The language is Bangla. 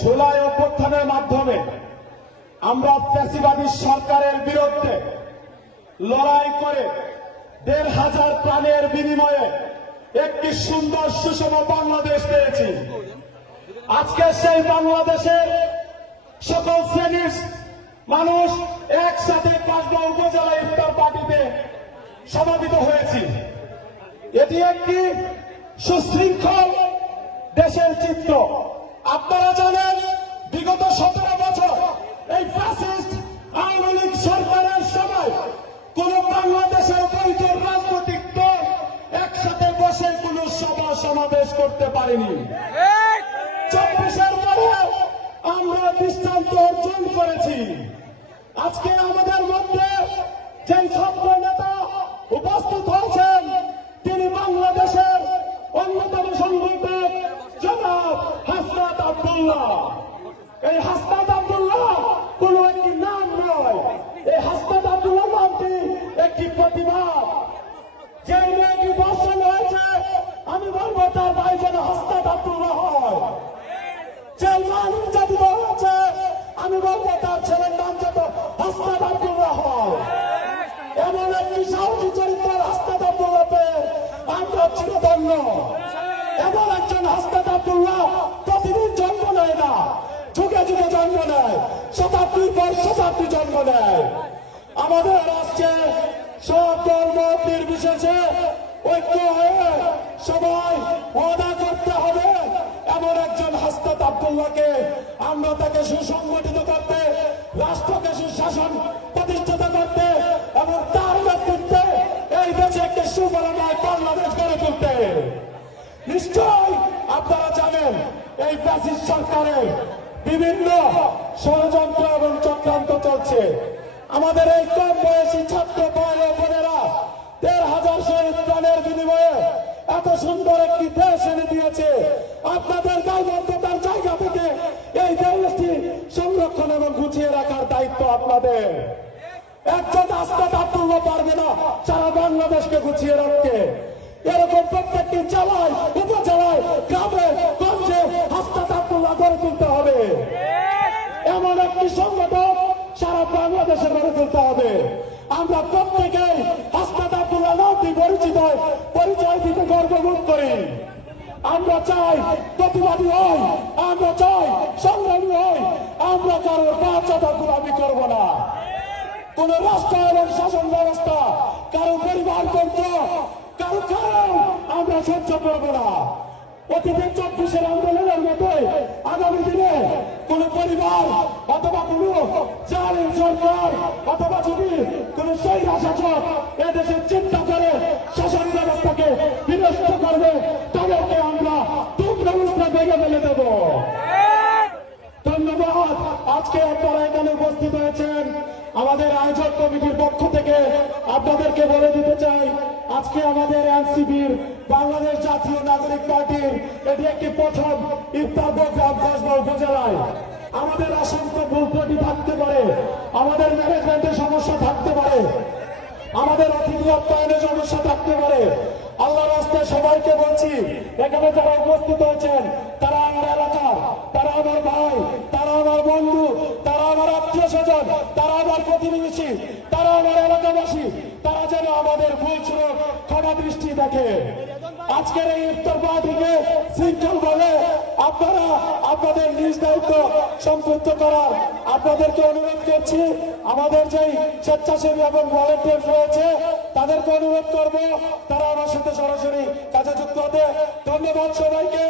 ঝোলাই অভ্যুত্থানের মাধ্যমে আমরা ফ্যাসিবাদী সরকারের বিরুদ্ধে লড়াই করে দেড় হাজার প্রাণের বিনিময়ে একটি সুন্দর সুষম বাংলাদেশ পেয়েছি। আজকে সেই বাংলাদেশের সকল শ্রেণির মানুষ একসাথে পাঁচবা উপজেলা ইফতার পার্টিতে সমাবেত হয়েছি। এটি একটি সুশৃঙ্খল দেশের চিত্র। আপনারা জানেন, বিগত সতেরো বছর এই ফ্যাসিস্ট আওয়ামী লীগ সরকারের সময় কোন বাংলাদেশের বৈধ রাজনৈতিক দল একসাথে বসে কোন সভা সমাবেশ করতে পারেনি। চব্বিশের পরে আমরা দৃষ্টান্ত অর্জন করেছি। আজকে আমাদের মধ্যে যে ছাত্র নেতা উপস্থিত হয়েছেন তিনি বাংলাদেশের অন্যতম সংগঠক জনাব হাসনাত আব্দুল্লাহ। এই হাসনাত আব্দুল্লাহ কোন একটি নাম নয়। এই হাসনাত আব্দুল্লাহ নামটি একটি প্রতিবাদ যে মেয়েটি বর্ষণ হয়েছে, আমি বলব তার ভাই যেন হাসনাত আব্দুল্লাহ হয়। যে মানুষ জাতিত হয়েছে, আমি বলব তার ছেলের নাম যত হাসনাত আব্দুল্লাহ হয়। এমন একটি সাহসী চরিত্রের হাসনাত আব্দুল্লাহ আমরা চিরধন্য। এমন একজন হাসনাত আব্দুল্লাহ প্রতিদিন জন্ম নেয়, শতাব্দীর পর শতাব্দী জন্ম নেয়। আমাদের আজকে সব ধর্ম নির্বিশেষে ঐক্য হয়ে সবাই ওয়াদা করতে হবে। এমন একজন হাসনাত আব্দুল্লাহকে আমরা তাকে সুসংগঠিত করতে, রাষ্ট্রকে সুশাসন প্রতিষ্ঠিত করতে, এবং তার নেতৃত্বে এই দেশে একটি সুবর্ণময় বাংলাদেশ গড়ে তুলতে। নিশ্চয় আপনারা জানেন, এই ফ্যাসিস্ট সরকারের বিভিন্ন ষড়যন্ত্র এবং চক্রান্ত চলছে। আমাদের এই কম বয়সী ছাত্র ভাই দেড় হাজার শহীদ প্রাণের বিনিময়ে এত সুন্দর একটি দেশ এনে দিয়েছে। আপনাদের দায়বদ্ধতার জায়গা থেকে এই দেশটি সংরক্ষণ এবং গুছিয়ে রাখার দায়িত্ব আপনাদের। একজন আস্তাদ আব্দুল্লাহ পারবে না, সারা বাংলাদেশকে গুছিয়ে রাখতে। এরকম প্রত্যেকটি জেলায় উপজেলায় গ্রামে গঞ্জে হাস্তাদ আব্দুল্লাহ গড়ে তুলতে হবে এমন একটি সংগঠন সারা তুলতে হবে। আমরা প্রত্যেকেই হাসনাত আব্দুল্লাহ নামটি পরিচিত পরিচয় দিতে গর্ববোধ করি। আমরা চাই প্রতিবাদী হই, আমরা চাই সংগ্রামী হই, আমরা কারও বাচ্চাটা গোলামি করব না। কোন রাষ্ট্র এবং শাসন ব্যবস্থা, কারও পরিবার তন্ত্র, কারও কারণ আমরা সহ্য করব না। অতীতে চব্বিশের আন্দোলনের মতোই আগামী দিনে কোন পরিবার অথবা কোন সরকার অথবা যদি কোন সৈরা শাসক এদেশে চিন্তা করে শাসন ব্যবস্থাকে বিনষ্ট করবে, তাদেরকে আমরা টুকরো উষ্ণ ভেঙে ফেলে দেবো। ধন্যবাদ। আজকে আপনারা এখানে উপস্থিত হয়েছেন। আমাদের আয়োজক কমিটির পক্ষ থেকে আপনাদেরকে বলে দিতে চাই, আজকে আমাদের এনসিপির বাংলাদেশ জাতীয় নাগরিক পার্টির এটি একটি প্রথম ইফতার প্রোগ্রাম কসবা উপজেলায়। আমাদের অসংখ্য ভুল ত্রুটি থাকতে পারে, আমাদের ম্যানেজমেন্টের সমস্যা থাকতে পারে, আমাদের অতিথি আপ্যায়নের সমস্যা থাকতে পারে। আল্লাহ রাস্তায় সবাইকে বলছি, এখানে যারা উপস্থিত হয়েছেন, তারা আমার এলাকার, তারা আমার ভাই, তারা আমার বন্ধু, তারা আমার আত্মীয় স্বজন, তারা আমার প্রতিবেশী তারা আমার এলাকাবাসী, তারা যেন আমাদের ভুল ছিল ক্ষমা দৃষ্টি দেখে। আজকের এই উত্তর পার্টিকে শৃঙ্খল বলে আপনারা আপনাদের নিজ দায়িত্ব সম্পৃক্ত করার আপনাদেরকে অনুরোধ করছি। আমাদের যেই স্বেচ্ছাসেবী এবং ভলেন্টিয়ার রয়েছে, তাদেরকে অনুরোধ করব, তারা আমার সাথে সরাসরি কাজে যুক্ত হতে। ধন্যবাদ সবাইকে।